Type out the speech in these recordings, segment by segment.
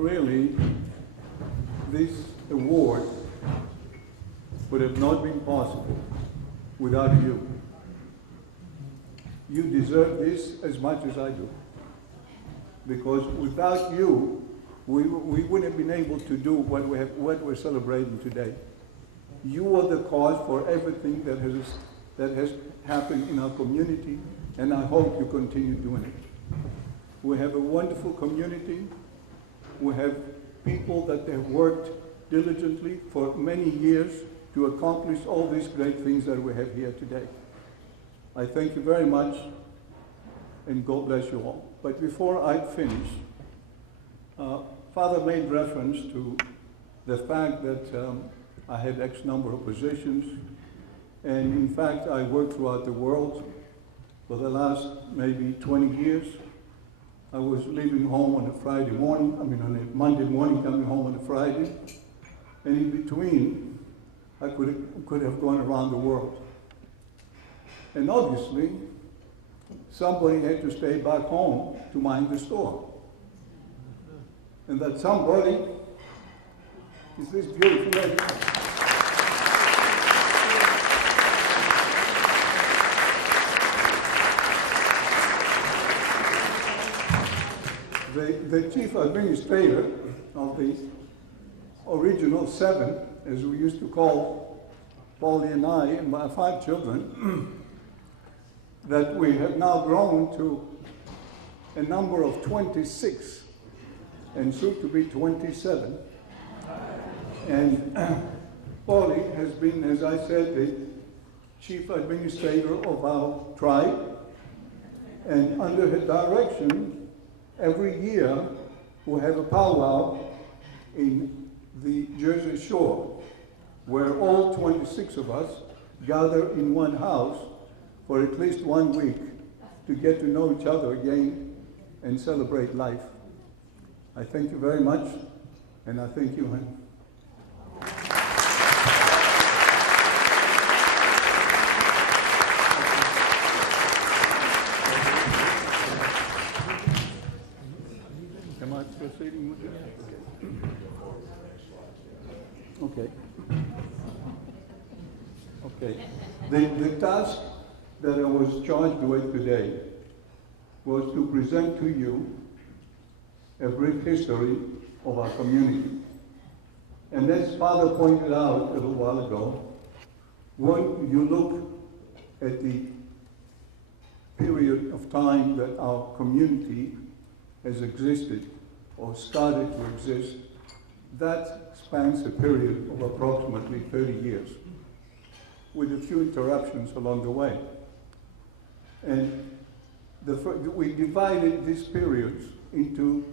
really, this award would have not been possible without you. You deserve this as much as I do. Because without you, we wouldn't have been able to do what we're celebrating today. You are the cause for everything that has happened in our community, and I hope you continue doing it. We have a wonderful community. We have people that have worked diligently for many years to accomplish all these great things that we have here today. I thank you very much, and God bless you all. But before I finish, Father made reference to the fact that I had X number of positions, and in fact I worked throughout the world for the last maybe 20 years. I was leaving home on a Friday morning, on a Monday morning, coming home on a Friday, and in between I could have gone around the world. And obviously, somebody had to stay back home to mind the store. And that somebody is this beautiful lady. The chief administrator of the original 7, as we used to call Paulie and I and my 5 children, that we have now grown to a number of 26 and soon to be 27. And Paulie has been, as I said, the chief administrator of our tribe. And under her direction, every year we have a powwow in the Jersey Shore, where all 26 of us gather in one house for at least 1 week to get to know each other again and celebrate life. I thank you very much, and I thank you, honey. Am I proceeding with it? Okay. Okay. The task that I was charged with today was to present to you a brief history of our community. And as Father pointed out a little while ago, when you look at the period of time that our community has existed or started to exist, that spans a period of approximately 30 years, with a few interruptions along the way. And we divided these periods into,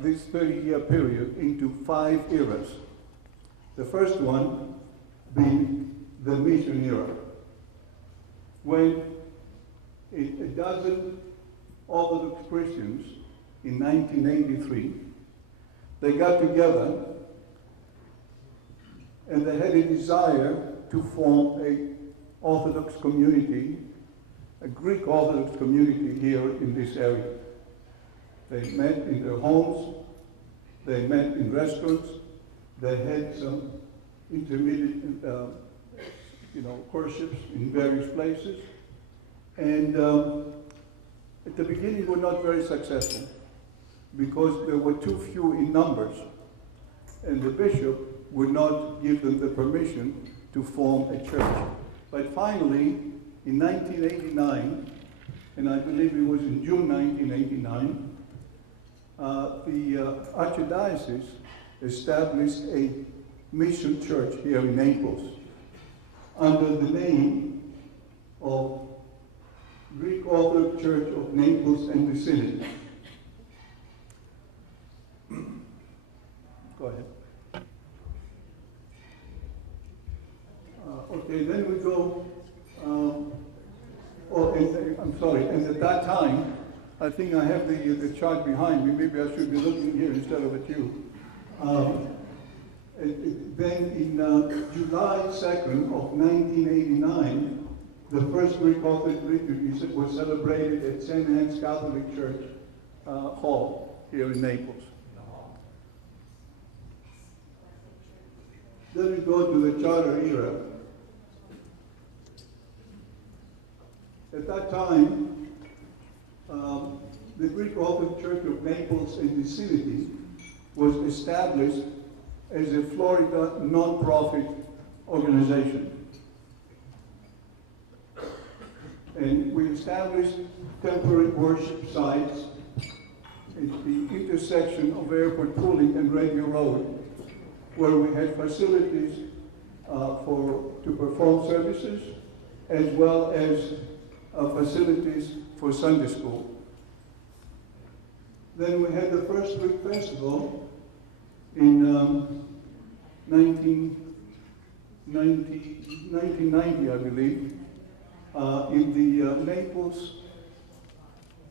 this 30-year period into 5 eras. The first one being the mission era, when a dozen Orthodox Christians in 1983, they got together and they had a desire to form an Orthodox community, a Greek Orthodox community here in this area. They met in their homes, they met in restaurants, they had some intermediate worships in various places. And at the beginning were not very successful because there were too few in numbers, and the bishop would not give them the permission to form a church. But finally, in 1989, and I believe it was in June 1989, the Archdiocese established a mission church here in Naples under the name of Greek Orthodox Church of Naples and vicinity. Go ahead. Okay, then we go, I'm sorry, and at that time, I think I have the chart behind me. Maybe I should be looking here instead of at you. Then in July 2nd of 1989, the first Greek Orthodox liturgy was celebrated at St. Anne's Catholic Church Hall here in Naples. Then we go to the charter era. At that time, the Greek Orthodox Church of Naples and vicinity was established as a Florida non-profit organization. And we established temporary worship sites at the intersection of Airport Pooling and Radio Road, where we had facilities to perform services, as well as facilities for Sunday school. Then we had the first Greek festival in 1990, I believe, in the Naples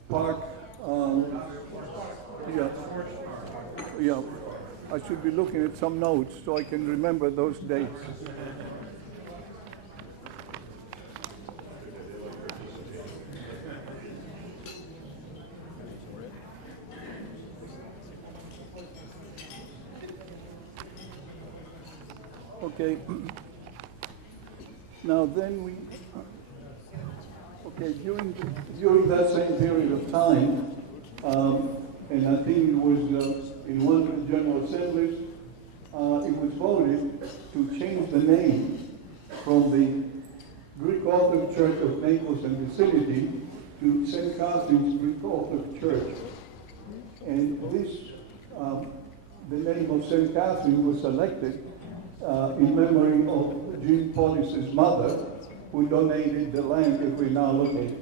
Park. Yeah, I should be looking at some notes so I can remember those dates. Okay. Now then during that same period of time, and I think it was in one of the General Assemblies, it was voted to change the name from the Greek Orthodox Church of Naples and vicinity to St. Catherine's Greek Orthodox Church. And this, the name of St. Catherine was selected in memory of Jean Paulus's mother, who donated the land that we're now located.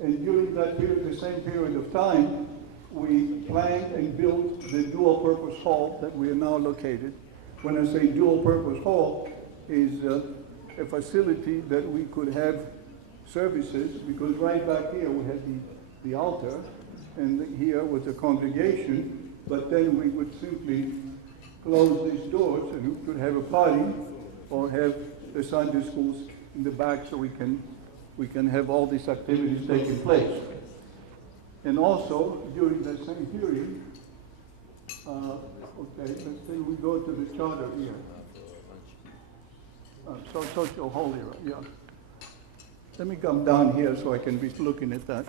And during that period, the same period of time, we planned and built the dual-purpose hall that we are now located. When I say dual-purpose hall, is a facility that we could have services, because right back here we had the altar, and here was the congregation, but then we would simply close these doors and we could have a party or have the Sunday schools in the back so we can have all these activities taking place. And also, during that same period, let's say we go to the charter here. Social hall era, yeah. Let me come down here so I can be looking at that.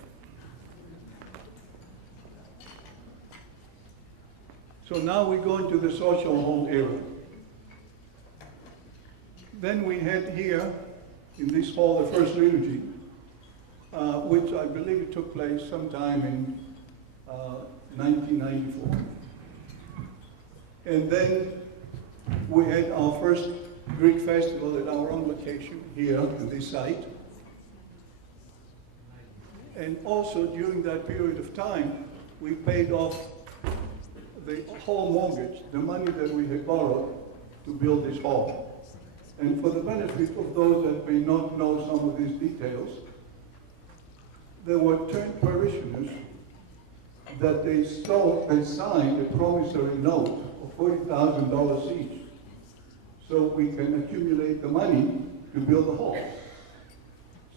So now we go into the social hall era. Then we had here, in this hall, the first liturgy, which I believe took place sometime in 1994. And then we had our first Greek festival at our own location here on this site. And also during that period of time, we paid off the hall mortgage, the money that we had borrowed to build this hall. And for the benefit of those that may not know some of these details, there were 10 parishioners that they signed a promissory note of $40,000 each, so we can accumulate the money to build the hall.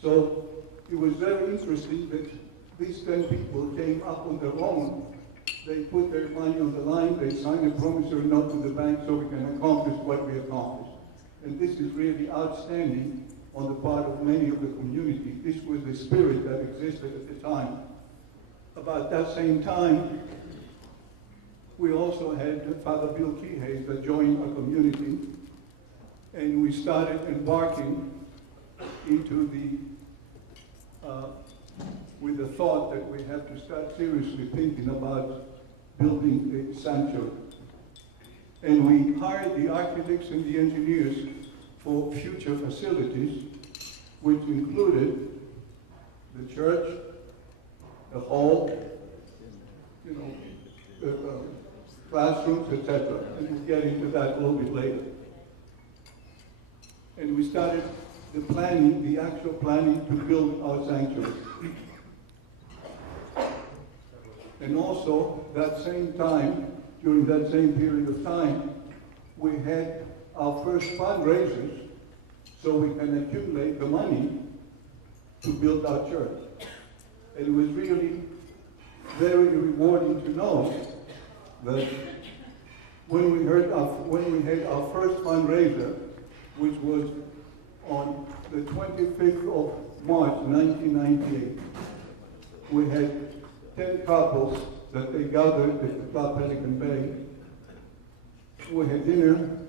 So it was very interesting that these 10 people came up on their own. They put their money on the line, they signed a promissory note to the bank so we can accomplish what we accomplished. And this is really outstanding on the part of many of the community. This was the spirit that existed at the time. About that same time, we also had Father Bill Kihei that joined our community, and we started embarking into with the thought that we have to start seriously thinking about building a sanctuary. And we hired the architects and the engineers for future facilities, which included the church, the hall, the classrooms, etc. And we'll get into that a little bit later. And we started the planning, the actual planning to build our sanctuary. And also, that same time, during that same period of time, we had our first fundraisers so we can accumulate the money to build our church. And it was really very rewarding to know that when we had our first fundraiser, which was on the 25th of March 1998, we had 10 couples that they gathered at the Club Pelican Bay. We had dinner,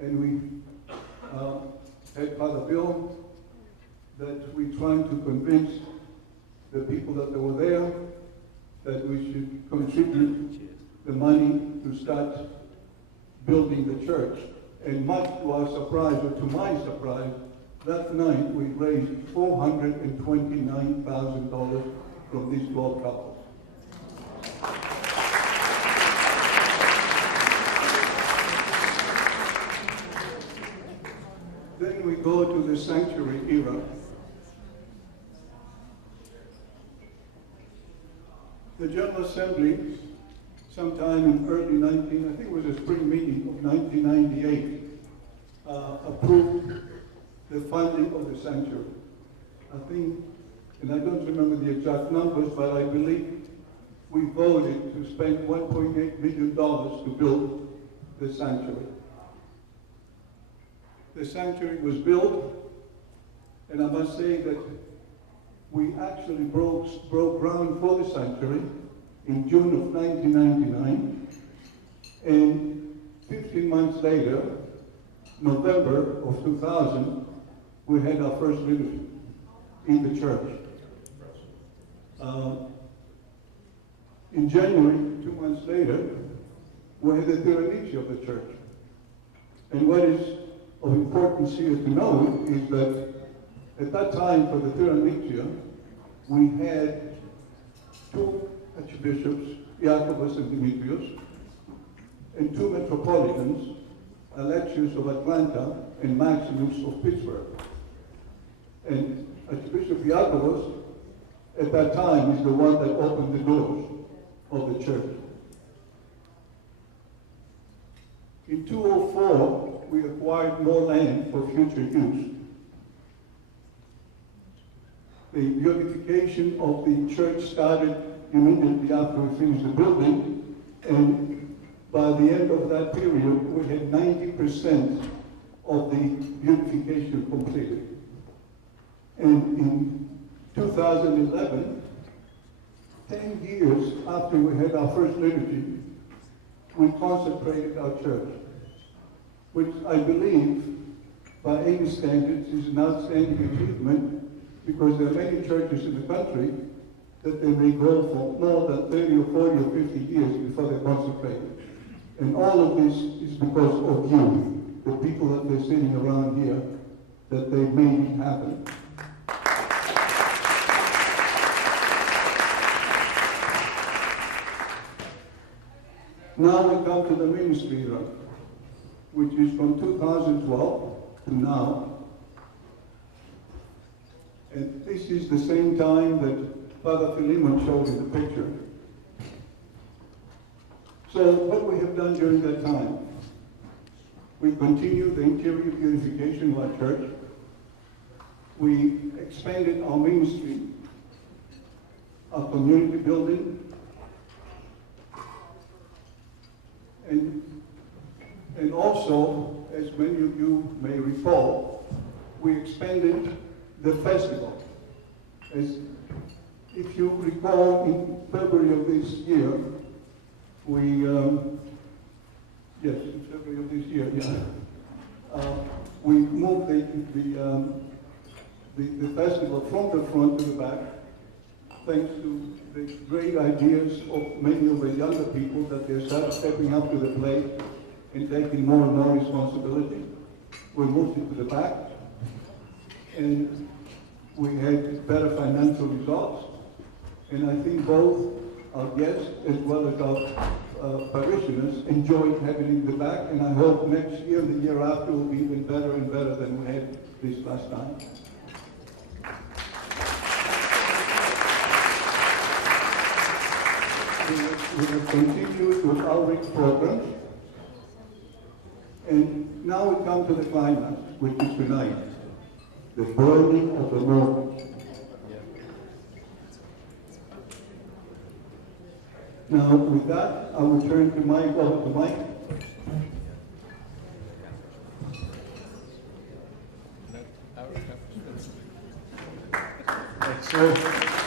and we had Father Bill that we tried to convince the people that were there that we should contribute the money to start building the church. And much to our surprise, or to my surprise, that night we raised $429,000 from these 12 couples. Then we go to the sanctuary era. The General Assembly, sometime in early I think it was a spring meeting of 1998, approved the funding of the sanctuary. I think, and I don't remember the exact numbers, but I believe we voted to spend $1.8 million to build the sanctuary. The sanctuary was built, and I must say that we actually broke ground for the sanctuary in June of 1999, and 15 months later, November of 2000, we had our first liturgy in the church. In January, 2 months later, we had the Theorencia of the church. And what is of importance here to know is that at that time for the Theorencia, we had 2 archbishops, Jacobus and Demetrius, and 2 metropolitans, Alexius of Atlanta and Maximus of Pittsburgh. And Archbishop Jacobus, at that time, is the one that opened the doors of the church. In 2004, we acquired more land for future use. The beautification of the church started immediately after we finished the building, and by the end of that period, we had 90% of the beautification completed. And in 2011, 10 years after we had our first liturgy, we consecrated our church, which I believe, by any standards, is an outstanding achievement, because there are many churches in the country that they may go for more than 30 or 40 or 50 years before they're consecrated. And all of this is because of you, the people that they're sitting around here, that they made it happen. Now we come to the ministry era, which is from 2012 to now. And this is the same time that Father Philemon showed in the picture. So what we have done during that time, we continued the interior beautification of our church. We expanded our ministry, our community building, and also, as many of you may recall, we expanded the festival. As if you recall, in February of this year, we moved the festival from the front to the back, thanks to the great ideas of many of the younger people that they're stepping up to the plate and taking more and more responsibility. We moved it to the back, and we had better financial results. And I think both our guests as well as our parishioners enjoyed having it in the back, and I hope next year, the year after, will be even better and better than we had this last time. We have continued with outreach programs, and now we come to the climax, which is tonight, the burning of the Lord. Now, with that, I will turn to Mike, over to Mike. So,